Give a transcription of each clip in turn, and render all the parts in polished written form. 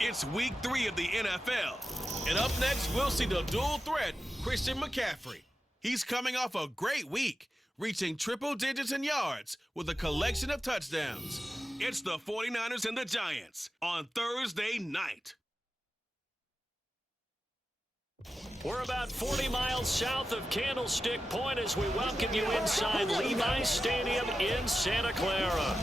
It's week 3 of the NFL. And up next, we'll see the dual threat, Christian McCaffrey. He's coming off a great week, reaching triple digits in yards with a collection of touchdowns. It's the 49ers and the Giants on Thursday night. We're about 40 miles south of Candlestick Point as we welcome you inside Levi's Stadium in Santa Clara.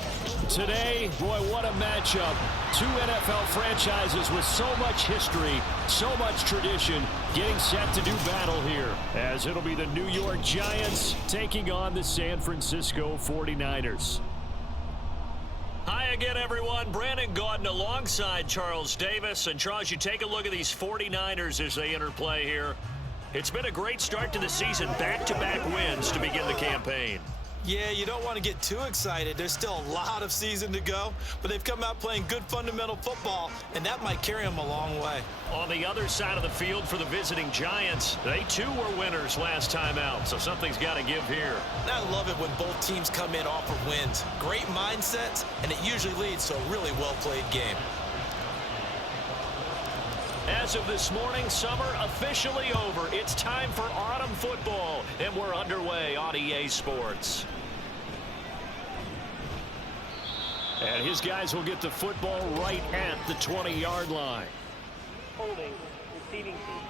Today, boy, what a matchup. Two NFL franchises with so much history, so much tradition, getting set to do battle here, as it'll be the New York Giants taking on the San Francisco 49ers. Hi again, everyone. Brandon Gaudin alongside Charles Davis. And Charles, you take a look at these 49ers as they interplay here. It's been a great start to the season. Back-to-back wins to begin the campaign. Yeah, you don't want to get too excited. There's still a lot of season to go, but they've come out playing good fundamental football, and that might carry them a long way. On the other side of the field for the visiting Giants, they too were winners last time out, so something's got to give here. And I love it when both teams come in off of wins. Great mindsets, and it usually leads to a really well-played game. As of this morning, summer officially over. It's time for autumn football, and we're underway on EA Sports. And his guys will get the football right at the 20-yard line. Holding, receiving team.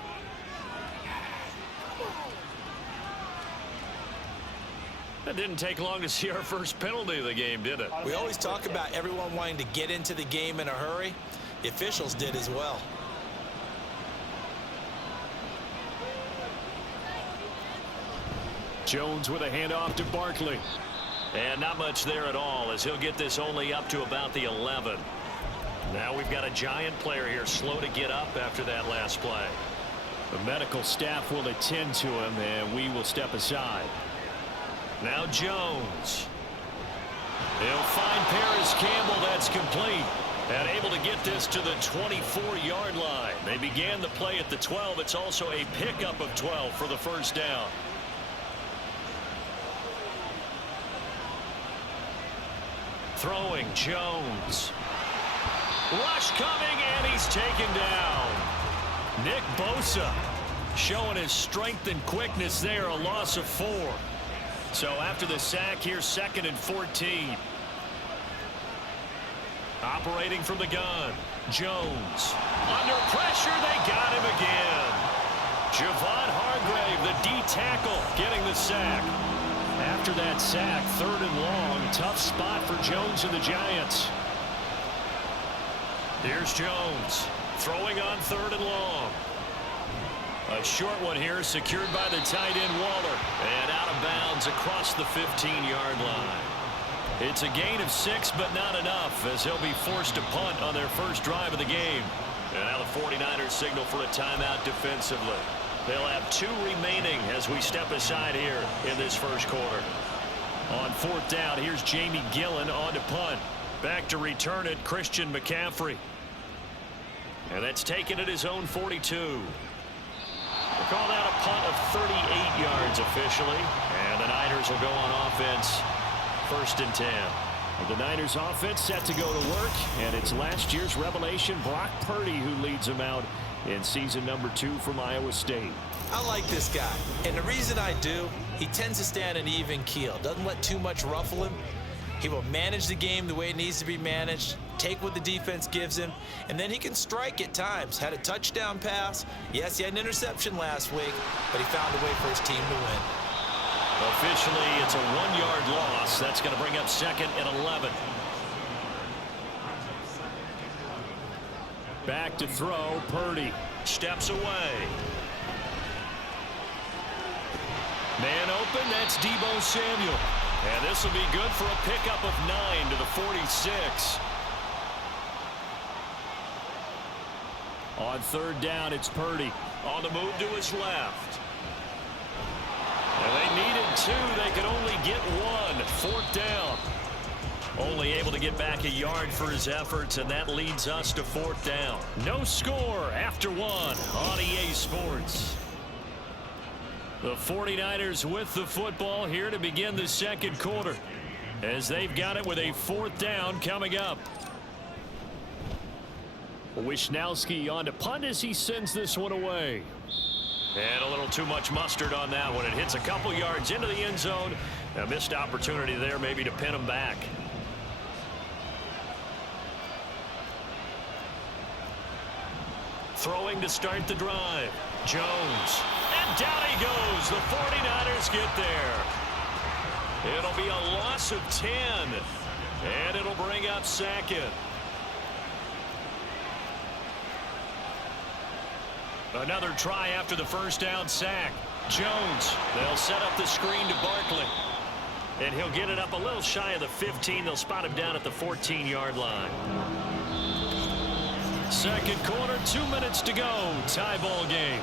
It didn't take long to see our first penalty of the game, did it? We always talk about everyone wanting to get into the game in a hurry. The officials did as well. Jones with a handoff to Barkley. And not much there at all as he'll get this only up to about the 11. Now we've got a Giant player here slow to get up after that last play. The medical staff will attend to him and we will step aside. Now Jones. He'll find Paris Campbell. That's complete. And able to get this to the 24-yard line. They began the play at the 12. It's also a pickup of 12 for the first down. Throwing Jones. Rush coming, and he's taken down. Nick Bosa showing his strength and quickness there, a loss of 4. So after the sack, here's 2nd and 14. Operating from the gun, Jones. Under pressure, they got him again. Javon Hargrave, the D tackle, getting the sack. After that sack, 3rd and long, tough spot for Jones and the Giants. Here's Jones, throwing on 3rd and long. A short one here, secured by the tight end Waller, and out of bounds across the 15-yard line. It's a gain of 6, but not enough, as he'll be forced to punt on their first drive of the game. And now the 49ers signal for a timeout defensively. They'll have 2 remaining as we step aside here in this first quarter. On 4th down, here's Jamie Gillen on to punt. Back to return it, Christian McCaffrey. And that's taken at his own 42. They call that a punt of 38 yards officially. And the Niners will go on offense, 1st and 10. The Niners offense set to go to work, and it's last year's revelation, Brock Purdy, who leads them out in season number 2 from Iowa State. I like this guy, and the reason I do, he tends to stay on an even keel, doesn't let too much ruffle him. He will manage the game the way it needs to be managed, take what the defense gives him, and then he can strike at times. Had a touchdown pass. Yes, he had an interception last week, but he found a way for his team to win. Officially, it's a 1-yard loss. That's going to bring up 2nd and 11. Back to throw, Purdy steps away. Man open, that's Deebo Samuel. And this will be good for a pickup of 9 to the 46. On 3rd down, it's Purdy. On the move to his left. And they needed 2. They could only get 1. 4th down. Only able to get back a yard for his efforts, and that leads us to 4th down. No score after 1 on EA Sports. The 49ers with the football here to begin the second quarter, as they've got it with a 4th down coming up. Wisnowski on to punt as he sends this one away. And a little too much mustard on that one. It hits a couple yards into the end zone. A missed opportunity there maybe to pin him back. Throwing to start the drive. Jones. And down he goes. The 49ers get there. It'll be a loss of 10. And it'll bring up second. Another try after the first down sack. Jones. They'll set up the screen to Barkley. And he'll get it up a little shy of the 15. They'll spot him down at the 14-yard line. Second quarter, 2 minutes to go. Tie ball game.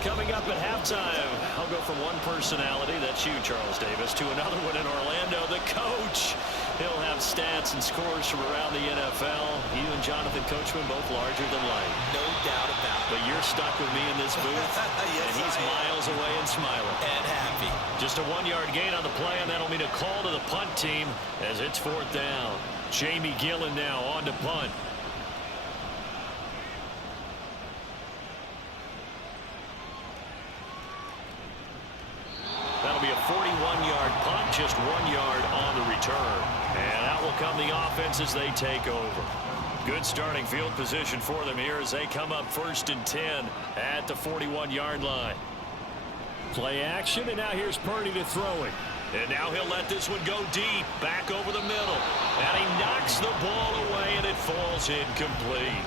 Coming up at halftime, I'll go from one personality, that's you, Charles Davis, to another one in Orlando, the coach. He'll have stats and scores from around the NFL. You and Jonathan Coachman both larger than life. No doubt about it. But you're stuck with me in this booth, Yes, and he's miles away and smiling. And happy. Just a 1-yard gain on the play, and that'll mean a call to the punt team as it's fourth down. Jamie Gillen now on to punt. That'll be a 41-yard punt, just 1 yard on the return. And out will come the offense as they take over. Good starting field position for them here as they come up 1st and 10 at the 41-yard line. Play action, and now here's Purdy to throw it. And now he'll let this one go deep, back over the middle. And he knocks the ball away, and it falls incomplete.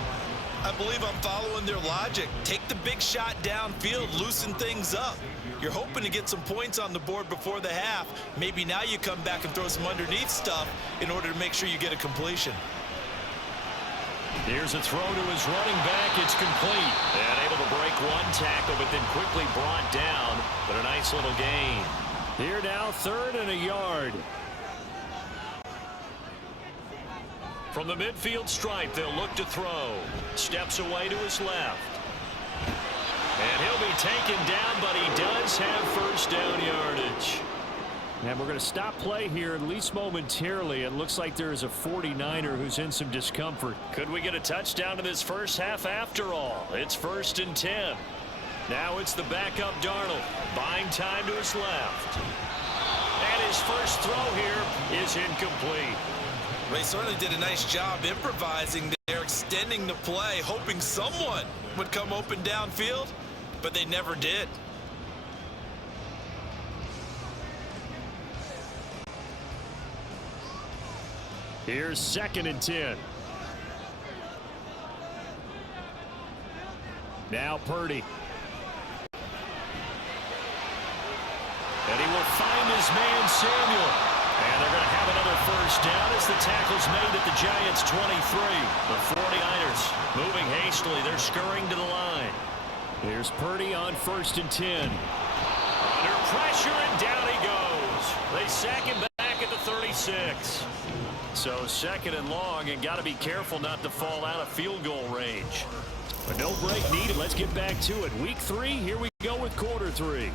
I believe I'm following their logic. Take the big shot downfield, loosen things up. You're hoping to get some points on the board before the half. Maybe now you come back and throw some underneath stuff in order to make sure you get a completion. Here's a throw to his running back. It's complete. And able to break one tackle, but then quickly brought down. But a nice little gain. Here now, 3rd and a yard. From the midfield stripe, they'll look to throw. Steps away to his left. And he'll be taken down, but he does have first down yardage. And we're going to stop play here, at least momentarily. It looks like there is a 49er who's in some discomfort. Could we get a touchdown in this first half after all? It's 1st and 10. Now it's the backup Darnold, buying time to his left. And his first throw here is incomplete. They certainly did a nice job improvising there, extending the play, hoping someone would come open downfield, but they never did. Here's 2nd and 10. Now Purdy. And he will find his man Samuel. And they're going to have another first down as the tackle's made at the Giants' 23. The 49ers moving hastily. They're scurrying to the line. Here's Purdy on 1st and 10. Under pressure, and down he goes. They sack him back at the 36. So 2nd and long, and got to be careful not to fall out of field goal range. But no break needed. Let's get back to it. Week 3, here we go with quarter 3.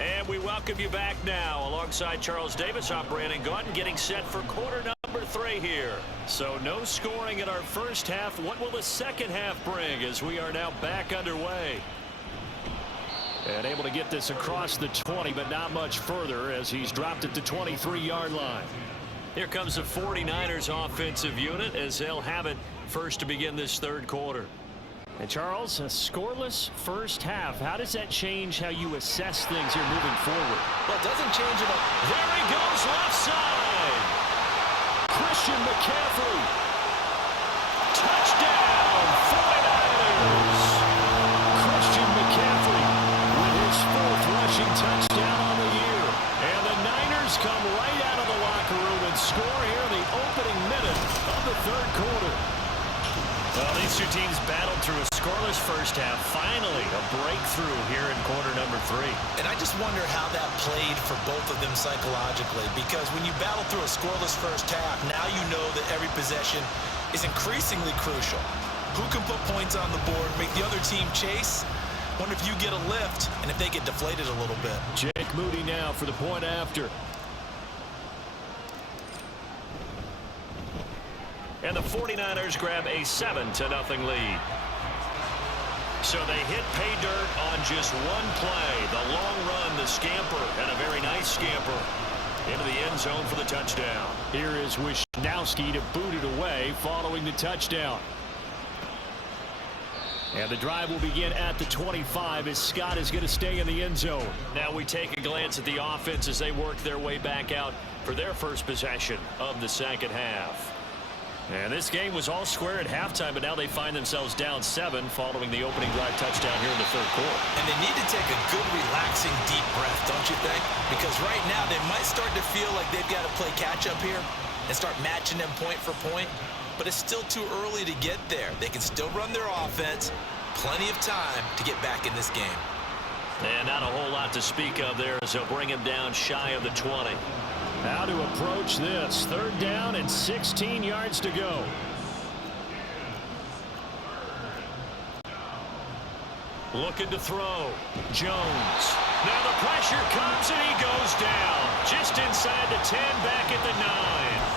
And we welcome you back now. Alongside Charles Davis, I'm Brandon Gaudin, getting set for quarter number 3 here. So no scoring in our first half. What will the second half bring as we are now back underway? And able to get this across the 20, but not much further as he's dropped at the 23-yard line. Here comes the 49ers offensive unit as they'll have it first to begin this 3rd quarter. And Charles, a scoreless first half. How does that change how you assess things here moving forward? Well, it doesn't change it up. There he goes, left side. Christian McCaffrey. Touchdown, 49ers. Christian McCaffrey with his 4th rushing touchdown on the year. And the Niners come right out of the locker room and score here in the opening minute of the 3rd quarter. Well, these two teams battled through a scoreless first half. Finally, a breakthrough here in quarter number 3. And I just wonder how that played for both of them psychologically, because when you battle through a scoreless first half, now you know that every possession is increasingly crucial. Who can put points on the board, make the other team chase? Wonder if you get a lift and if they get deflated a little bit. Jake Moody now for the point after. And the 49ers grab a 7-0 lead. So they hit pay dirt on just one play. The long run, the scamper, and a very nice scamper into the end zone for the touchdown. Here is Wisnowski to boot it away following the touchdown. And the drive will begin at the 25 as Scott is going to stay in the end zone. Now we take a glance at the offense as they work their way back out for their first possession of the second half. And this game was all square at halftime, but now they find themselves down 7 following the opening drive touchdown here in the third quarter. And they need to take a good, relaxing, deep breath, don't you think? Because right now they might start to feel like they've got to play catch-up here and start matching them point for point. But it's still too early to get there. They can still run their offense. Plenty of time to get back in this game. And not a whole lot to speak of there as they'll bring him down shy of the 20. How to approach this. 3rd down and 16 yards to go. Looking to throw. Jones. Now the pressure comes and he goes down. Just inside the 10, back at the 9.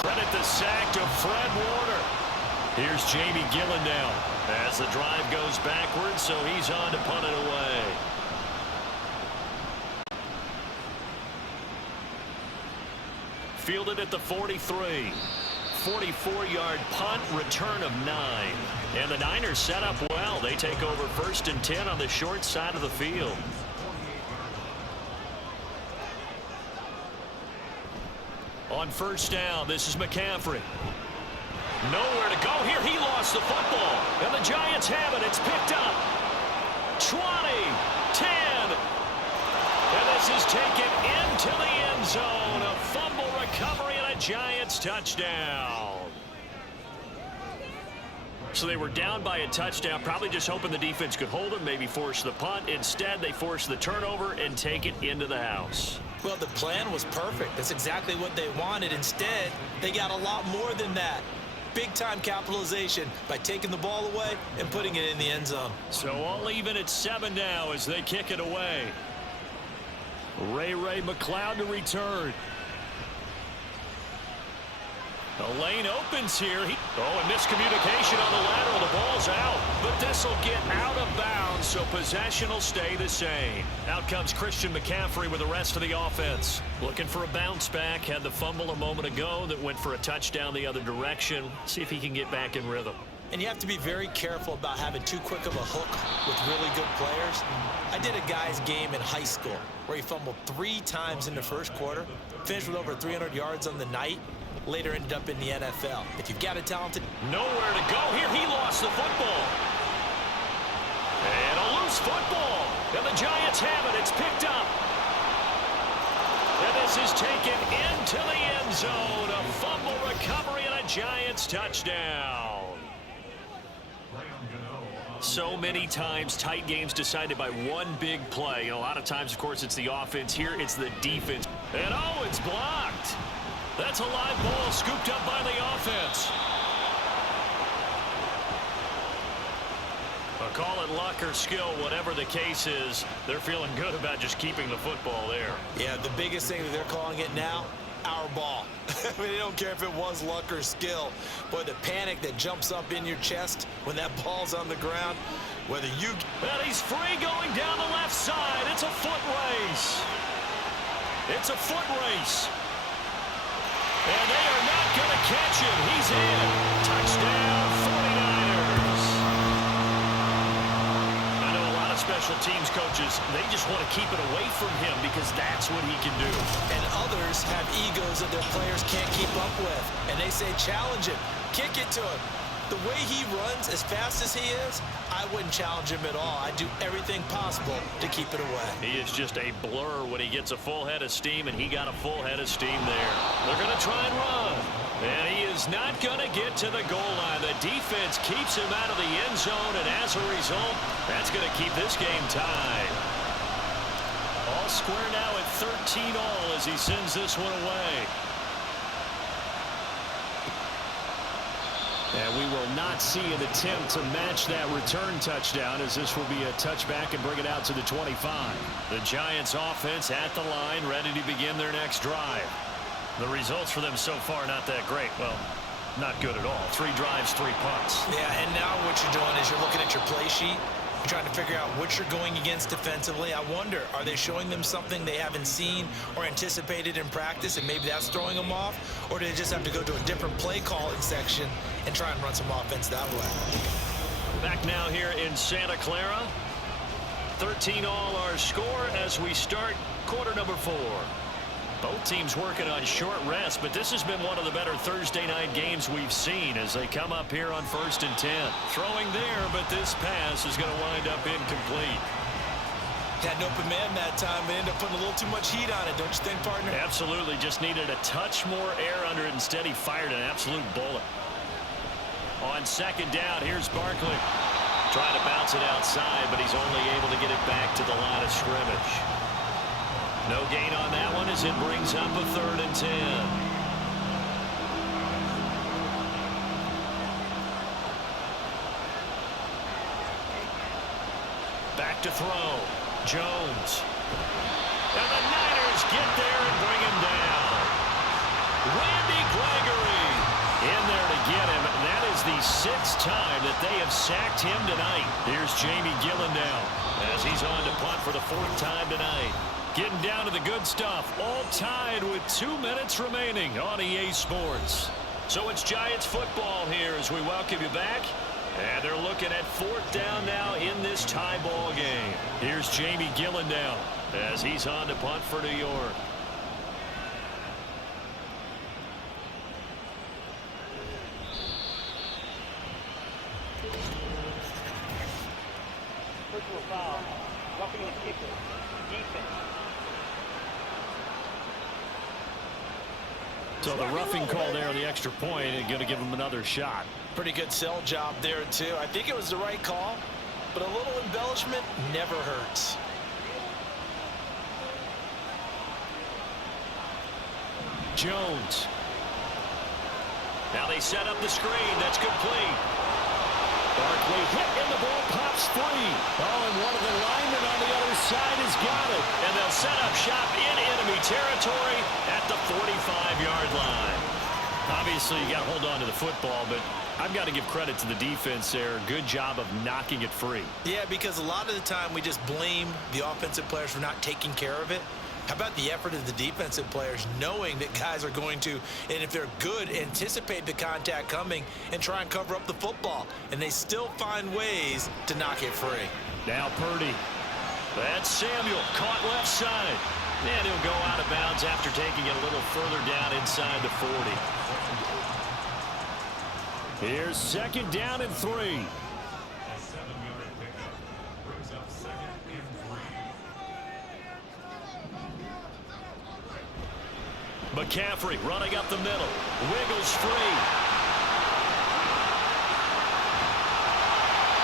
Credit the sack to Fred Warner. Here's Jamie Gillen as the drive goes backwards, so he's on to punt it away. Fielded at the 43. 44-yard punt, return of 9. And the Niners set up well. They take over 1st and 10 on the short side of the field. On 1st down, this is McCaffrey. Nowhere to go here. He lost the football. And the Giants have it. It's picked up. 20, 10. And this is taken into the end zone. A fumble recovery and a Giants touchdown. So they were down by a touchdown, probably just hoping the defense could hold them, maybe force the punt. Instead, they force the turnover and take it into the house. Well, the plan was perfect. That's exactly what they wanted. Instead, they got a lot more than that. Big-time capitalization by taking the ball away and putting it in the end zone. So all even at 7 now as they kick it away. Ray McCloud to return. The lane opens here. And miscommunication on the lateral. The ball's out. But this will get out of bounds, so possession will stay the same. Out comes Christian McCaffrey with the rest of the offense. Looking for a bounce back. Had the fumble a moment ago that went for a touchdown the other direction. See if he can get back in rhythm. And you have to be very careful about having too quick of a hook with really good players. I did a guy's game in high school where he fumbled 3 times in the first quarter, finished with over 300 yards on the night, later ended up in the NFL. If you've got a talented... Nowhere to go here. He lost the football. And a loose football. And the Giants have it. It's picked up. And this is taken into the end zone. A fumble recovery and a Giants touchdown. So many times tight games decided by one big play. And a lot of times, of course, it's the offense. Here, it's the defense. And it's blocked. That's a live ball scooped up by the offense. Call it luck or skill, whatever the case is, they're feeling good about just keeping the football there. Yeah, the biggest thing that they're calling it now, our ball. I mean, they don't care if it was luck or skill. Boy, the panic that jumps up in your chest when that ball's on the ground, whether you... And he's free going down the left side. It's a foot race. It's a foot race. And they are not going to catch him. He's in. Touchdown, 49ers. I know a lot of special teams coaches, they just want to keep it away from him because that's what he can do. And others have egos that their players can't keep up with. And they say, challenge him. Kick it to him. The way he runs, as fast as he is, I wouldn't challenge him at all. I'd do everything possible to keep it away. He is just a blur when he gets a full head of steam, and he got a full head of steam there. They're going to try and run. And he is not going to get to the goal line. The defense keeps him out of the end zone, and as a result, that's going to keep this game tied. All square now at 13-all as he sends this one away. And we will not see an attempt to match that return touchdown, as this will be a touchback and bring it out to the 25. The Giants offense at the line, ready to begin their next drive. The results for them so far not that great. Well, not good at all. 3 drives, 3 punts. Yeah, and now what you're doing is you're looking at your play sheet. You're trying to figure out what you're going against defensively. I wonder, are they showing them something they haven't seen or anticipated in practice, and maybe that's throwing them off? Or do they just have to go to a different play calling section and try and run some offense that way? Back now here in Santa Clara. 13 all our score as we start quarter number 4. Both teams working on short rest, but this has been one of the better Thursday night games we've seen as they come up here on 1st and 10. Throwing there, but this pass is going to wind up incomplete. Had an open man that time, but ended up putting a little too much heat on it, don't you think, partner? Absolutely. Just needed a touch more air under it. Instead, he fired an absolute bullet. On 2nd down, here's Barkley. Trying to bounce it outside, but he's only able to get it back to the line of scrimmage. No gain on that one as it brings up a 3rd and 10. Back to throw. Jones. And the Niners get there and bring him down. Randy Gregory in there to get him. That is the 6th time that they have sacked him tonight. Here's Jamie Gillendow as he's on to punt for the 4th time tonight. Getting down to the good stuff. All tied with 2 minutes remaining on EA Sports. So it's Giants football here as we welcome you back. And they're looking at 4th down now in this tie ball game. Here's Jamie Gillendow as he's on to punt for New York. Personal foul. Roughing the kicker. Defense. So the roughing call there on the extra point is going to give him another shot. Pretty good sell job there, too. I think it was the right call, but a little embellishment never hurts. Jones. Now they set up the screen. That's complete. Barkley hit and the ball pops free. Oh, and one of the linemen on the other side has got it. And they'll set up shop in enemy territory at the 45-yard line. Obviously, you got to hold on to the football, but I've got to give credit to the defense there. Good job of knocking it free. Yeah, because a lot of the time we just blame the offensive players for not taking care of it. How about the effort of the defensive players knowing that guys are going to, and if they're good, anticipate the contact coming and try and cover up the football. And they still find ways to knock it free. Now Purdy. That's Samuel caught left side. And he'll go out of bounds after taking it a little further down inside the 40. Here's 2nd down and 3. McCaffrey running up the middle. Wiggles free.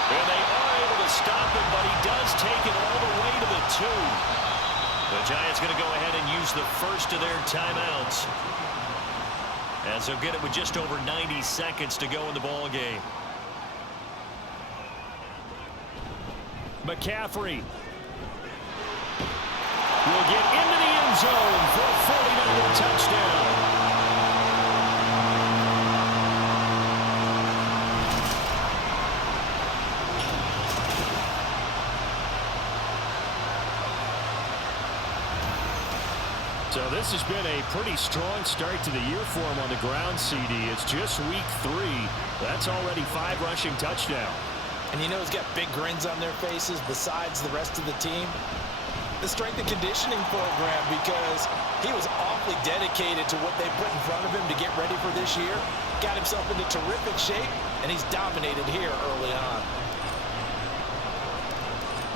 And they are able to stop him, but he does take it all the way to the 2. The Giants going to go ahead and use the first of their timeouts, as they'll get it with just over 90 seconds to go in the ball game. McCaffrey will get into the end zone for a 49er touchdown. So this has been a pretty strong start to the year for him on the ground, CD. It's just week 3. That's already 5 rushing touchdowns. And you know he's got big grins on their faces besides the rest of the team. The strength and conditioning program, because he was awfully dedicated to what they put in front of him to get ready for this year. Got himself into terrific shape, and he's dominated here early on.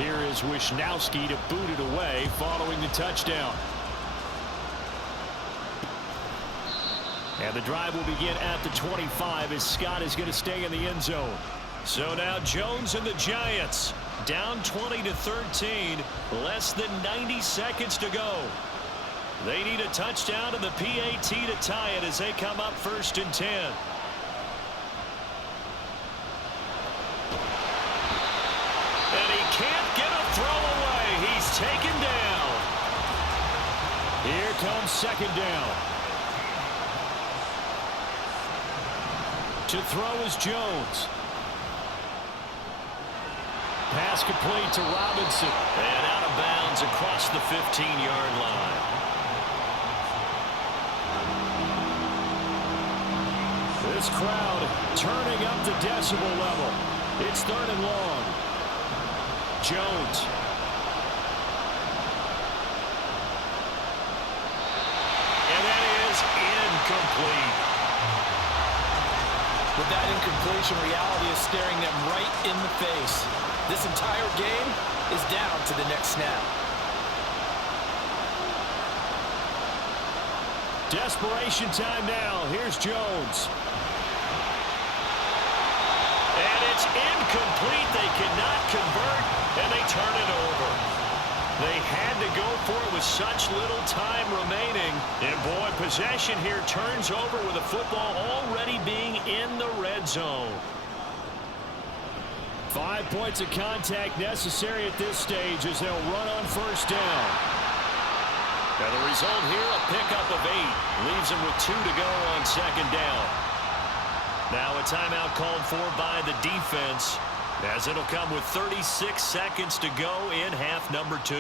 Here is Wisnowski to boot it away following the touchdown. And the drive will begin at the 25 as Scott is going to stay in the end zone. So now Jones and the Giants down 20-13, less than 90 seconds to go. They need a touchdown and the PAT to tie it as they come up 1st and 10. And he can't get a throw away. He's taken down. Here comes 2nd down. To throw is Jones. Pass complete to Robinson. And out of bounds across the 15-yard line. This crowd turning up the decibel level. It's 3rd and long. Jones. And that is incomplete. With that incompletion, reality is staring them right in the face. This entire game is down to the next snap. Desperation time now. Here's Jones. And it's incomplete. They cannot convert, and they turn it over. They had to go for it with such little time remaining. And boy, possession here turns over with the football already being in the red zone. 5 points of contact necessary at this stage as they'll run on 1st down. Now the result here, a pickup of 8. Leaves them with 2 to go on 2nd down. Now a timeout called for by the defense, as it'll come with 36 seconds to go in half number 2.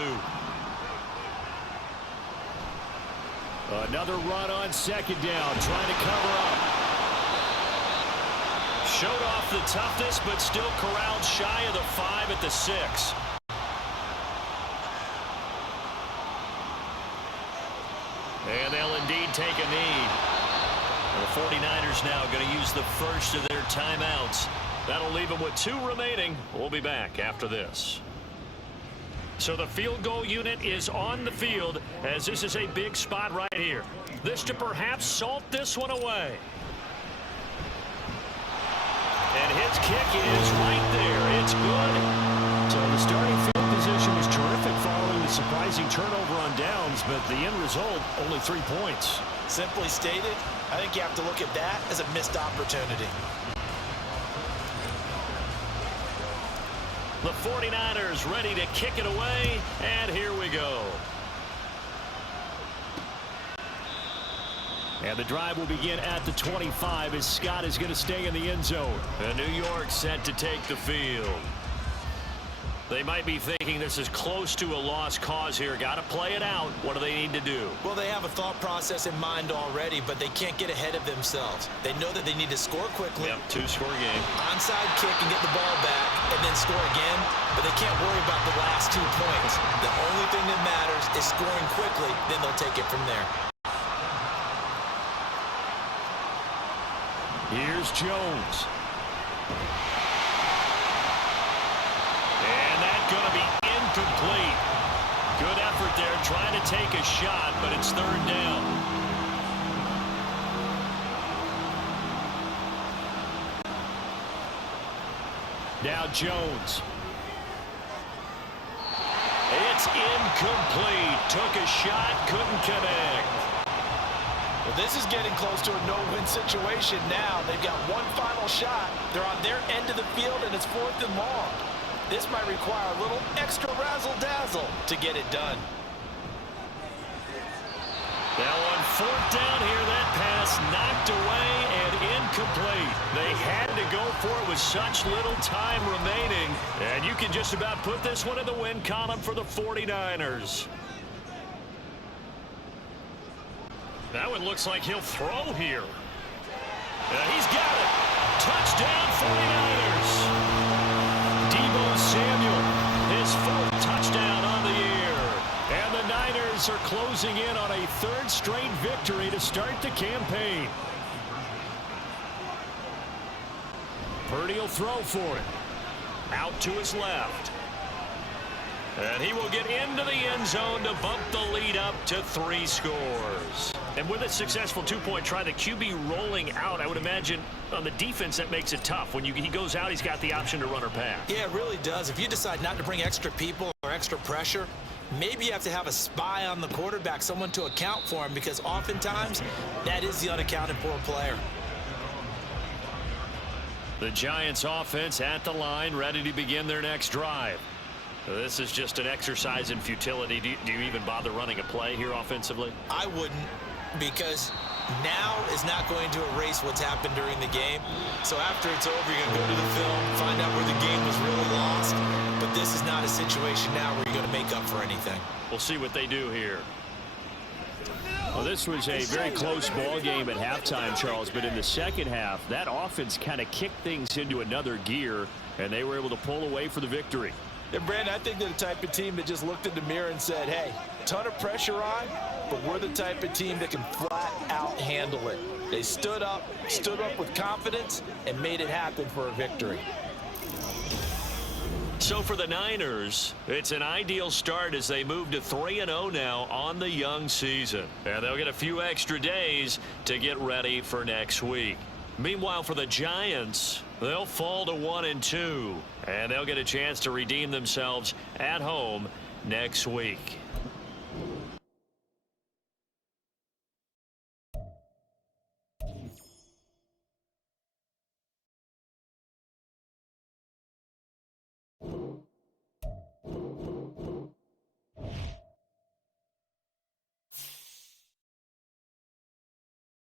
Another run on 2nd down, trying to cover up. Showed off the toughness, but still corralled shy of the 5 at the 6. And they'll indeed take a knee. The 49ers now going to use the first of their timeouts. That'll leave them with 2 remaining. We'll be back after this. So the field goal unit is on the field, as this is a big spot right here. This to perhaps salt this one away. And his kick is right there. It's good. So the starting field position was terrific following the surprising turnover on downs, but the end result, only 3 points. Simply stated, I think you have to look at that as a missed opportunity. The 49ers ready to kick it away, and here we go. And the drive will begin at the 25 as Scott is going to stay in the end zone. And New York set to take the field. They might be thinking this is close to a lost cause here. Got to play it out. What do they need to do? Well, they have a thought process in mind already, but they can't get ahead of themselves. They know that they need to score quickly. Yep, 2-score game. Onside kick and get the ball back and then score again, but they can't worry about the last 2 points. The only thing that matters is scoring quickly, then they'll take it from there. Here's Jones. And that's going to be incomplete. Good effort there trying to take a shot, but it's 3rd down. Now Jones. It's incomplete. Took a shot, couldn't connect. Well, this is getting close to a no-win situation now. They've got one final shot. They're on their end of the field, and it's 4th and long. This might require a little extra razzle-dazzle to get it done. Now on 4th down here, that pass knocked away and incomplete. They had to go for it with such little time remaining. And you can just about put this one in the win column for the 49ers. That one looks like he'll throw here. He's got it. Touchdown 49ers. Deebo Samuel, his 4th touchdown on the year. And the Niners are closing in on a 3rd straight victory to start the campaign. Purdy will throw for it. Out to his left. And he will get into the end zone to bump the lead up to 3 scores. And with a successful 2-point try, the QB rolling out, I would imagine on the defense that makes it tough. When he goes out, he's got the option to run or pass. Yeah, it really does. If you decide not to bring extra people or extra pressure, maybe you have to have a spy on the quarterback, someone to account for him, because oftentimes that is the unaccounted for player. The Giants offense at the line, ready to begin their next drive. This is just an exercise in futility. Do you even bother running a play here offensively? I wouldn't, because now is not going to erase what's happened during the game. So after it's over, you're going to go to the film, find out where the game was really lost. But this is not a situation now where you're going to make up for anything. We'll see what they do here. Well, this was a very close ball game at halftime, Charles, but in the second half, that offense kind of kicked things into another gear, and they were able to pull away for the victory. And Brandon, I think they're the type of team that just looked in the mirror and said, hey, ton of pressure on, but we're the type of team that can flat out handle it. They stood up with confidence, and made it happen for a victory. So for the Niners, it's an ideal start as they move to 3-0 now on the young season. And they'll get a few extra days to get ready for next week. Meanwhile, for the Giants, they'll fall to 1-2, and they'll get a chance to redeem themselves at home next week.